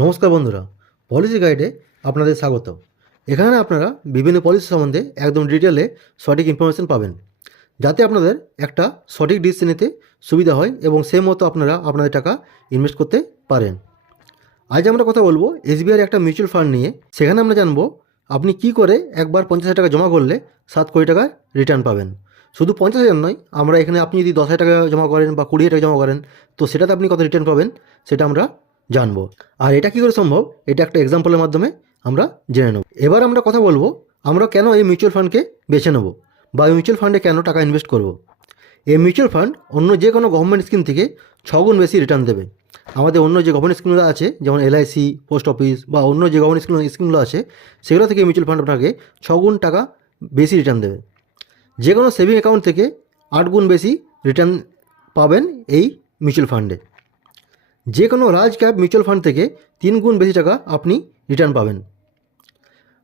নমস্কার বন্ধুরা, পলিসি গাইডে আপনাদের স্বাগত। এখানে আপনারা বিভিন্ন পলিসি সম্বন্ধে একদম ডিটেলে সঠিক ইনফরমেশন পাবেন, যাতে আপনাদের একটা সঠিক ডিসিশন নিতে সুবিধা হয় এবং সেই মতো আপনারা আপনাদের টাকা ইনভেস্ট করতে পারেন। আজ আমরা কথা বলবো এসবিআইয়ের একটা মিউচুয়াল ফান্ড নিয়ে। সেখানে আমরা জানবো আপনি কি করে একবার 50,000 টাকা জমা করলে 7 কোটি টাকা রিটার্ন পাবেন। শুধু 50,000 নয়, আমরা এখানে আপনি যদি 10,000 টাকা জমা করেন বা 20,000 টাকা জমা করেন, তো সেটাতে আপনি কত রিটার্ন পাবেন সেটা আমরা জানবো। আর এটা কী করে সম্ভব, এটা একটা এক্সাম্পলের মাধ্যমে আমরা জেনে নেব। এবার আমরা কথা বলবো আমরা কেন এই মিউচুয়াল ফান্ডকে বেছে নেব বা এই মিউচুয়াল ফান্ডে কেন টাকা ইনভেস্ট করব। এই মিউচুয়াল ফান্ড অন্য যে কোনো গভর্নমেন্ট স্কিম থেকে 6 গুণ বেশি রিটার্ন দেবে। আমাদের অন্য যে গভর্নমেন্ট স্কিমগুলো আছে, যেমন এলআইসি, পোস্ট অফিস বা অন্য যে গভর্নমেন্ট স্কিমগুলো আছে, সেগুলো থেকে মিউচুয়াল ফান্ড আপনাকে 6 গুণ টাকা বেশি রিটার্ন দেবে। যে কোনো সেভিং অ্যাকাউন্ট থেকে 8 গুণ বেশি রিটার্ন পাবেন এই মিউচুয়াল ফান্ডে। যে কোনো লার্জ ক্যাপ মিউচুয়াল ফান্ড থেকে 3 গুণ বেশি টাকা আপনি রিটার্ন পাবেন।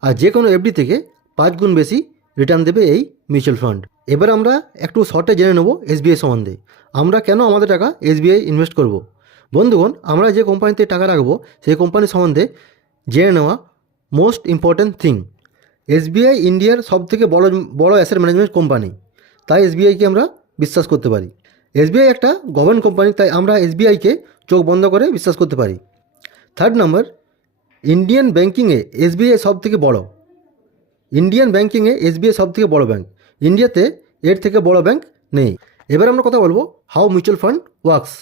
আর যে কোনো এফডি থেকে 5 গুণ বেশি রিটার্ন দেবে এই মিউচুয়াল ফান্ড। এবার আমরা একটু শর্টে জেনে নেব এসবিআই সম্বন্ধে। আমরা কেন আমাদের টাকা এসবিআই ইনভেস্ট করব। বন্ধুগণ, আমরা যে কোম্পানিতে টাকা রাখবো সেই কোম্পানি সম্বন্ধে জেনে নেওয়া মোস্ট ইম্পর্ট্যান্ট থিং। এসবিআই ইন্ডিয়ার সবথেকে বড় অ্যাসেট ম্যানেজমেন্ট কোম্পানি, তাই এসবিআইকে আমরা বিশ্বাস করতে পারি। এসবিআই একটা গভর্নমেন্ট কোম্পানি, তাই আমরা এসবিআইকে চোখ বন্ধ করে বিশ্বাস করতে পারি। থার্ড নাম্বার, ইন্ডিয়ান ব্যাঙ্কিংয়ে এসবিআই সব থেকে বড়। ইন্ডিয়ান ব্যাঙ্কিংয়ে এসবিআই সব থেকে বড় ব্যাঙ্ক। ইন্ডিয়াতে এর থেকে বড় ব্যাঙ্ক নেই। এবার আমরা কথা বলবো how mutual fund works.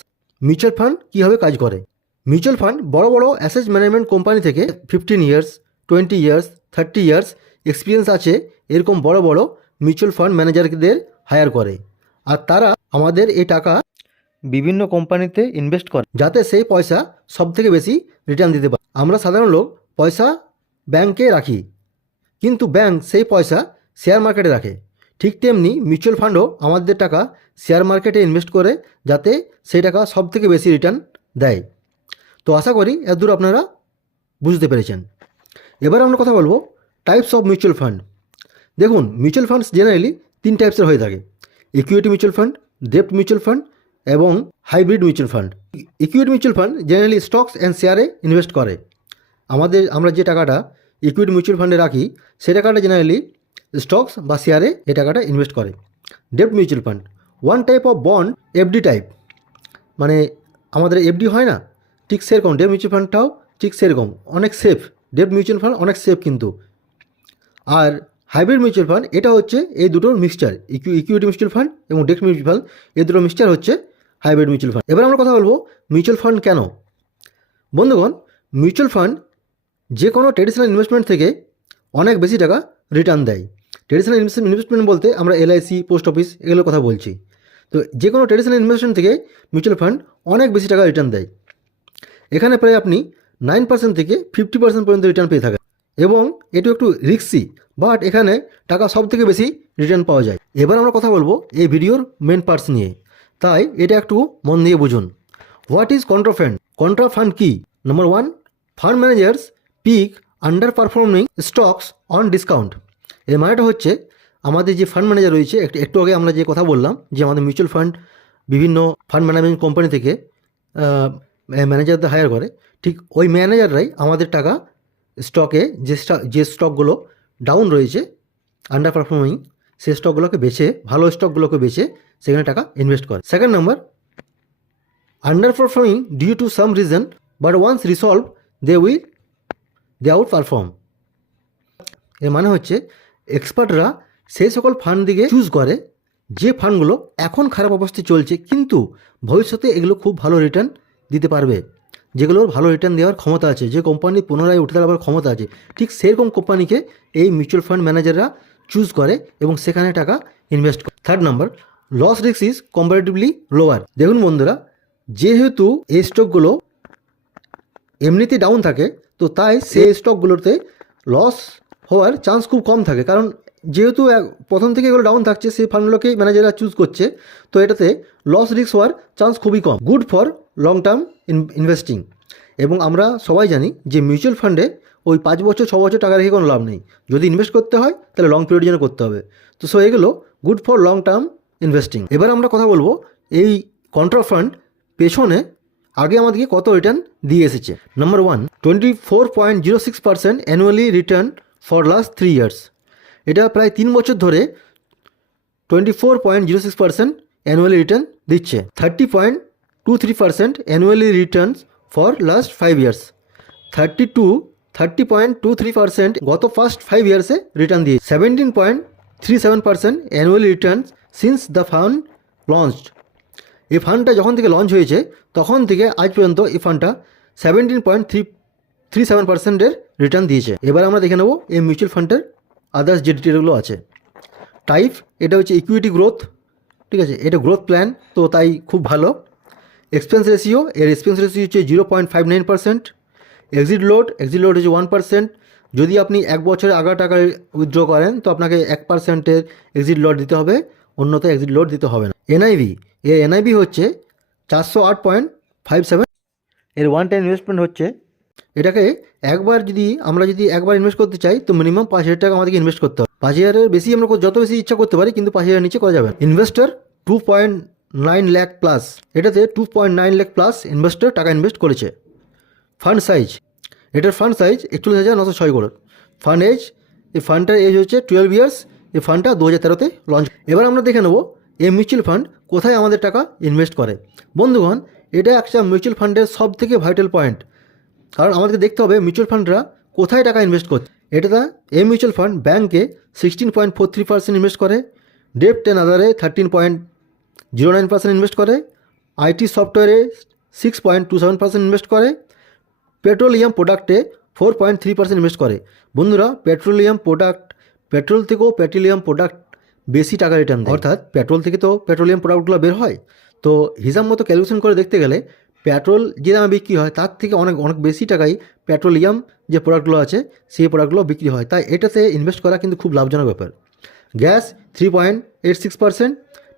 Mutual fund কীভাবে কাজ করে। মিউচুয়াল ফান্ড বড় বড় অ্যাসেট ম্যানেজমেন্ট কোম্পানি থেকে 15 ইয়ার্স, 20 ইয়ার্স, 30 ইয়ার্স এক্সপিরিয়েন্স আছে এরকম বড় বড় মিউচুয়াল ফান্ড ম্যানেজারদের হায়ার করে। আর তারা আমাদের এই টাকা বিভিন্ন কোম্পানিতে ইনভেস্ট করে, যাতে সেই পয়সা সব থেকে বেশি রিটার্ন দিতে পারে। আমরা সাধারণ লোক পয়সা ব্যাংকে রাখি, কিন্তু ব্যাংক সেই পয়সা শেয়ার মার্কেটে রাখে। ঠিক তেমনি মিউচুয়াল ফান্ডও আমাদের টাকা শেয়ার মার্কেটে ইনভেস্ট করে, যাতে সেই টাকা সব থেকে বেশি রিটার্ন দেয়। তো আশা করি এতদূর আপনারা বুঝতে পেরেছেন। এবার আমরা কথা বলবো টাইপস অফ মিউচুয়াল ফান্ড। দেখুন, মিউচুয়াল ফান্ডস জেনারেলি 3 টাইপসের হয়ে থাকে: ইকুইটি মিউচুয়াল ফান্ড, ডেপ্ট মিউচুয়াল ফান্ড এবং hybrid mutual fund. Equity mutual fund generally stocks and শেয়ারে ইনভেস্ট করে। আমরা যে টাকাটা ইকুইটি মিউচুয়াল ফান্ডে রাখি, সেই টাকাটা জেনারেলি স্টকস বা শেয়ারে এই টাকাটা ইনভেস্ট করে। ডেপ্ট mutual fund one type of bond, FD type. মানে আমাদের এফডি হয় না, ঠিক সেরকম ডেপ্ট মিউচুয়াল ফান্ডটাও ঠিক সেরকম, অনেক সেফ। ডেপ্ট মিউচুয়াল ফান্ড অনেক সেফ কিন্তু। আর হাইব্রিড মিউচুয়াল ফান্ড এটা হচ্ছে এই দুটোর মিক্সচার। ইকুইটি মিউচুয়াল ফান্ড এবং ডেপ্ট মিউচুয়াল ফান্ড এই দুটোর মিক্সচার হচ্ছে হাইব্রিড মিউচুয়াল ফান্ড। এবার আমরা কথা বলবো মিউচুয়াল ফান্ড কেন। বন্ধুগণ, মিউচুয়াল ফান্ড যে কোনো ট্রেডিশনাল ইনভেস্টমেন্ট থেকে অনেক বেশি টাকা রিটার্ন দেয়। ট্রেডিশনাল ইনভেস্টমেন্ট বলতে আমরা এলআইসি, পোস্ট অফিস এগুলোর কথা বলছি। তো যে কোনো ট্রেডিশনাল ইনভেস্টমেন্ট থেকে মিউচুয়াল ফান্ড অনেক বেশি টাকা রিটার্ন দেয়। এখানে প্রায় আপনি 9% থেকে 50% পর্যন্ত রিটার্ন পেয়ে থাকেন, এবং এটি একটু রিস্কি, বাট এখানে টাকা সব থেকে বেশি রিটার্ন পাওয়া যায়। এবার আমরা কথা বলবো এই ভিডিওর মেন পার্টস নিয়ে, তাই এটা একটু মন দিয়ে বুঝুন। What is contra fund? Contra fund কি? Number 1, fund managers pick underperforming stocks on discount. এর মানেটা হচ্ছে আমাদের যে ফান্ড ম্যানেজার রয়েছে, একটু আগে আমরা যে কথা বললাম যে আমাদের মিউচুয়াল ফান্ড বিভিন্ন ফান্ড ম্যানেজমেন্ট কোম্পানি থেকে ম্যানেজারদের হায়ার করে, ঠিক ওই ম্যানেজাররাই আমাদের টাকা স্টকে যে স্টকগুলো ডাউন রয়েছে, আন্ডার পারফর্মিং, সেই স্টকগুলোকে বেছে, ভালো স্টকগুলোকে বেছে সেখানে টাকা ইনভেস্ট করে। Second number, under performing due to some reason, but once resolve they out perform. এর মানে হচ্ছে এক্সপার্টরা সেই সকল ফান্ড দিকে চুজ করে যে ফান্ডগুলো এখন খারাপ অবস্থায় চলছে, কিন্তু ভবিষ্যতে এগুলো খুব ভালো রিটার্ন দিতে পারবে, যেগুলোর ভালো রিটার্ন দেওয়ার ক্ষমতা আছে, যে কোম্পানি পুনরায় উঠে দাঁড়াবার ক্ষমতা আছে, ঠিক সেরকম কোম্পানিকে এই মিউচুয়াল ফান্ড ম্যানেজাররা চুজ করে এবং সেখানে টাকা ইনভেস্ট করে। Third number, loss risk is comparatively lower. দেখুন বন্ধুরা, যেহেতু এই স্টকগুলো এমনিতেই ডাউন থাকে, তো তাই সেই স্টকগুলোতে লস হওয়ার চান্স খুব কম থাকে, কারণ যেহেতু প্রথম থেকে এগুলো ডাউন থাকছে, সেই ফান্ডগুলোকেই ম্যানেজাররা চুজ করছে, তো এটাতে লস রিস্ক হওয়ার চান্স খুবই কম। Good for long term investing. এবং আমরা সবাই জানি যে মিউচুয়াল ফান্ডে ওই 5 বছর 6 বছর টাকা রেখে কোনো লাভ নেই। যদি ইনভেস্ট করতে হয় তাহলে লং পিরিয়ড জন্য করতে হবে। তো এগুলো good for long term investing. এবার আমরা কথা বলবো এই কন্ট্রা ফান্ড পেছনে আগে আমাদেরকে কত রিটার্ন দিয়ে এসেছে। Number 1, 24.06% annually return for last 3 years. এটা প্রায় 3 বছর ধরে 24.06% অ্যানুয়ালি রিটার্ন দিচ্ছে। 30.23% annually Returns for last 5 years. 30.23% গত ফার্স্ট 5 ইয়ার্সে রিটার্ন দিয়ে। 17.37% annually Returns since the fund launched. এই ফান্ডটা যখন থেকে লঞ্চ হয়েছে তখন থেকে আজ পর্যন্ত এই ফান্ডটা 17.37%-এর রিটার্ন দিয়েছে। এবার আমরা দেখে নেব এই মিউচুয়াল ফান্ডের আদার্স যে ডিটেলগুলো আছে। টাইপ, এটা হচ্ছে ইকুইটি গ্রোথ, ঠিক আছে, এটা গ্রোথ প্ল্যান, তো তাই খুব ভালো। এক্সপেন্স রেশিও, এর এক্সপেন্স রেশিও হচ্ছে 0.59%। এক্সিট লোড হচ্ছে 1%। যদি আপনি 1 বছরের আগা টাকা উইথড্র করেন তো আপনাকে 1%-এর এক্সিট লোড দিতে হবে, অন্যথায় এক্সিট লোড দিতে হবে না। এনআইভি, এর এনআইভি হচ্ছে 408.57। এর ওয়ান টাইম ইনভেস্টমেন্ট হচ্ছে, এটাকে আমরা যদি একবার ইনভেস্ট করতে চাই তো মিনিমাম 5,000 টাকা আমাদেরকে ইনভেস্ট করতে হবে। 5,000-এর বেশি আমরা যত বেশি ইচ্ছা করতে পারি, কিন্তু 5,000-এর নিচে করা যাবে না। ইনভেস্টর 2.9 লাখ প্লাস, এটাতে 2.9 লাখ প্লাস ইনভেস্টর টাকা ইনভেস্ট করেছে। ফান্ড সাইজ, এটার fund size 41,906 crore. Fund age, এই ফান্ডটার এজ হচ্ছে 12 ইয়ার্স। এই ফান্ডটা 2013-তে লঞ্চ। এবার আমরা দেখে নেব এই মিউচুয়াল ফান্ড কোথায় আমাদের টাকা ইনভেস্ট করে। বন্ধুগণ, এটা একটা মিউচুয়াল ফান্ডের সব থেকে ভাইটাল পয়েন্ট, কারণ আমাদেরকে দেখতে হবে মিউচুয়াল ফান্ডরা কোথায় টাকা ইনভেস্ট করছে। এটা এই মিউচুয়াল ফান্ড ব্যাঙ্কে 16.43% ইনভেস্ট করে, ডেপ্ট অ্যান্ড আদারে 13.09% ইনভেস্ট করে, আইটি সফটওয়্যারে 6.27% ইনভেস্ট করে, পেট্রোলিয়াম প্রোডাক্টে 4.3% ইনভেস্ট করে। বন্ধুরা, পেট্রোল থেকেও পেট্রোলিয়াম প্রোডাক্ট বেশি টাকা রিটার্ন দেয়, অর্থাৎ পেট্রোল থেকে তো পেট্রোলিয়াম প্রোডাক্টগুলো বের হয়। তো হিসাব মতো ক্যালকুলেশন করে দেখতে গেলে পেট্রোল যে দামে বিক্রি হয় তার থেকে অনেক অনেক বেশি টাকায় পেট্রোলিয়াম যে প্রোডাক্টগুলো আছে সেই প্রোডাক্টগুলো বিক্রি হয়, তাই এটাতে ইনভেস্ট করা কিন্তু খুব লাভজনক ব্যাপার। গ্যাস 3.86%।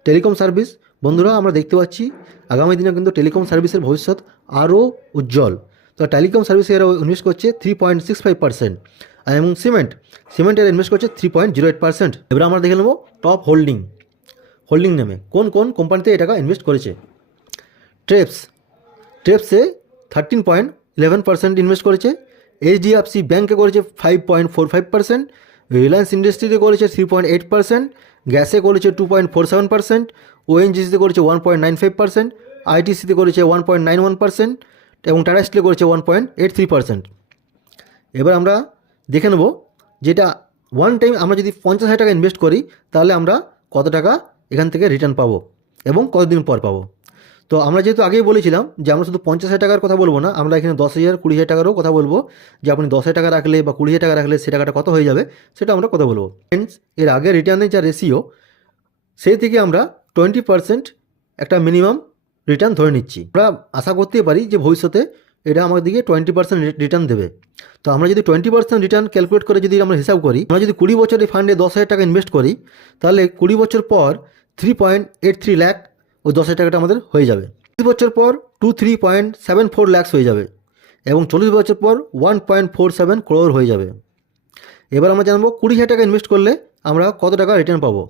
টেলিকম সার্ভিস, বন্ধুরা আমরা দেখতে পাচ্ছি আগামী দিনে কিন্তু টেলিকম সার্ভিসের ভবিষ্যৎ আরও উজ্জ্বল। তো টেলিকম সার্ভিসে এরা ইনভেস্ট করছে 3.65%। এবং সিমেন্টের ইনভেস্ট করছে 3.08%। এবার আমরা দেখে নেব টপ হোল্ডিং নেমে কোন কোন কোম্পানিতে এই টাকা ইনভেস্ট করেছে। ট্রেপসে 13.11% ইনভেস্ট করেছে। এইচডিএফসি ব্যাঙ্কে করেছে 5.45%। রিলায়েন্স ইন্ডাস্ট্রিতে করেছে 3.8%। গ্যাসে করেছে 2.47%। ওএনজিসিতে করেছে 1.95%। আইটিসিতে করেছে 1.91% এবং টাটা স্টিলে করেছে 1.83%। এবার আমরা দেখে নেব যেটা ওয়ান টাইম আমরা যদি 50,000 টাকা ইনভেস্ট করি তাহলে আমরা কত টাকা এখান থেকে রিটার্ন পাবো এবং কতদিন পর পাবো। তো আমরা যেহেতু আগেই বলেছিলাম যে আমরা শুধু 50,000 টাকার কথা বলবো না, আমরা এখানে 10,000, 20,000 টাকারও কথা বলবো, যে আপনি 10,000 টাকা রাখলে বা 20,000 টাকা রাখলে সে টাকাটা কত হয়ে যাবে সেটা আমরা কথা বলবো। ফ্রেন্ডস, এর আগে রিটার্নের যা রেশিও সেই থেকে আমরা 20% একটা মিনিমাম রিটার্ন ধরে নিচ্ছি। আমরা আশা করতেই পারি যে ভবিষ্যতে এটা আমাদেরকে 20% রিটার্ন দেবে। তো আমরা যদি 20% রিটার্ন ক্যালকুলেট করে যদি আমরা হিসাব করি, আমরা যদি 20 বছরের ফান্ডে 10,000 টাকা ইনভেস্ট করি তাহলে 20 বছর পর 3.83 লাখ ওই 10,000 টাকাটা আমাদের হয়ে যাবে। 30 বছর পর 23.74 লাখ হয়ে যাবে এবং 40 বছর পর 1.47 করোড় হয়ে যাবে। এবার আমরা জানবো 20,000 টাকা ইনভেস্ট করলে আমরা কত টাকা রিটার্ন পাবো।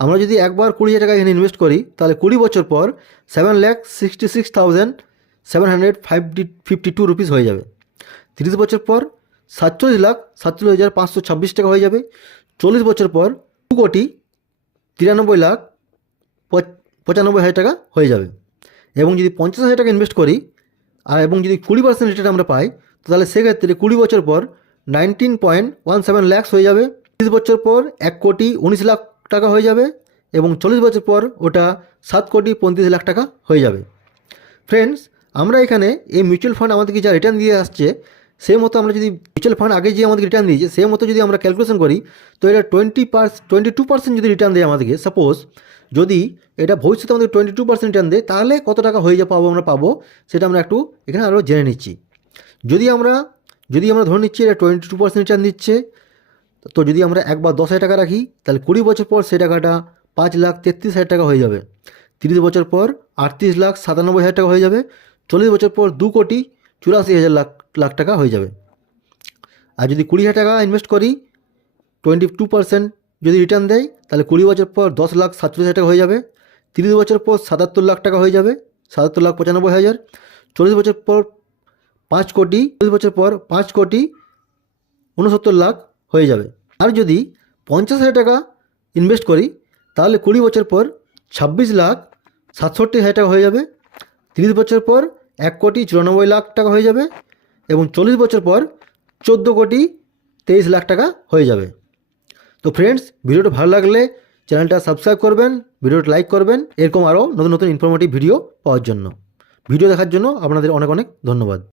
আমরা যদি একবার 20,000 টাকা এখানে ইনভেস্ট করি তাহলে 20 বছর পর 7,66,752 রুপিস হয়ে যাবে। 30 বছর পর 47,47,526 টাকা হয়ে যাবে। 40 বছর পর 2,93,95,000 টাকা হয়ে যাবে। এবং যদি 50,000 টাকা ইনভেস্ট করি এবং যদি 20% রিটার্ন আমরা পাই তাহলে সেক্ষেত্রে 20 বছর পর 19.17 লাখ হয়ে যাবে। 30 বছর পর 1,19,00,000 টাকা হয়ে যাবে এবং 40 বছর পর ওটা 7,35,00,000 টাকা হয়ে যাবে। ফ্রেন্ডস, আমরা এখানে এই মিউচুয়াল ফান্ড আমাদেরকে যা রিটার্ন দিয়ে আসছে সেই মতো আমরা যদি মিউচুয়াল ফান্ড আগে যে আমাদেরকে রিটার্ন দিয়েছে সেই মতো যদি আমরা ক্যালকুলেশন করি তো এটা 22% যদি রিটার্ন দেয় আমাদেরকে, সাপোজ যদি এটা ভবিষ্যতে আমাদের 22% রিটার্ন দেয় তাহলে কত টাকা হয়ে আমরা পাবো সেটা আমরা একটু এখানে আরও জেনে নিচ্ছি। যদি আমরা ধরে নিচ্ছি এটা 22% রিটার্ন দিচ্ছে, তো যদি আমরা একবার 10,000 টাকা রাখি তাহলে 20 বছর পর সেই টাকাটা 5,33,000 টাকা হয়ে যাবে। 30 বছর পর 38,97,000 টাকা হয়ে যাবে। 40 বছর পর 2,84,00,000 টাকা হয়ে যাবে। আর যদি 20,000 টাকা ইনভেস্ট করি 22% যদি রিটার্ন দেয় তাহলে 20 বছর পর 10,47,000 টাকা হয়ে যাবে। 30 বছর পর 77 লাখ টাকা হয়ে যাবে, 77,95,000। 40 বছর পর 5 কোটি, 40 বছর পর 5 কোটি 69 লাখ হয়ে যাবে। আর যদি 50,000 টাকা ইনভেস্ট করি তাহলে 20 বছর পর 26 লাখ 67,000 টাকা হয়ে যাবে। 30 বছর পর 1 কোটি 94 লাখ টাকা হয়ে যাবে এবং 40 বছর পর 14 কোটি 23 লাখ টাকা হয়ে যাবে। তো ফ্রেন্ডস, ভিডিওটা ভালো লাগলে চ্যানেলটা সাবস্ক্রাইব করবেন, ভিডিওটা লাইক করবেন এরকম আরও নতুন নতুন ইনফরমেটিভ ভিডিও পাওয়ার জন্য। ভিডিও দেখার জন্য আপনাদের অনেক অনেক ধন্যবাদ।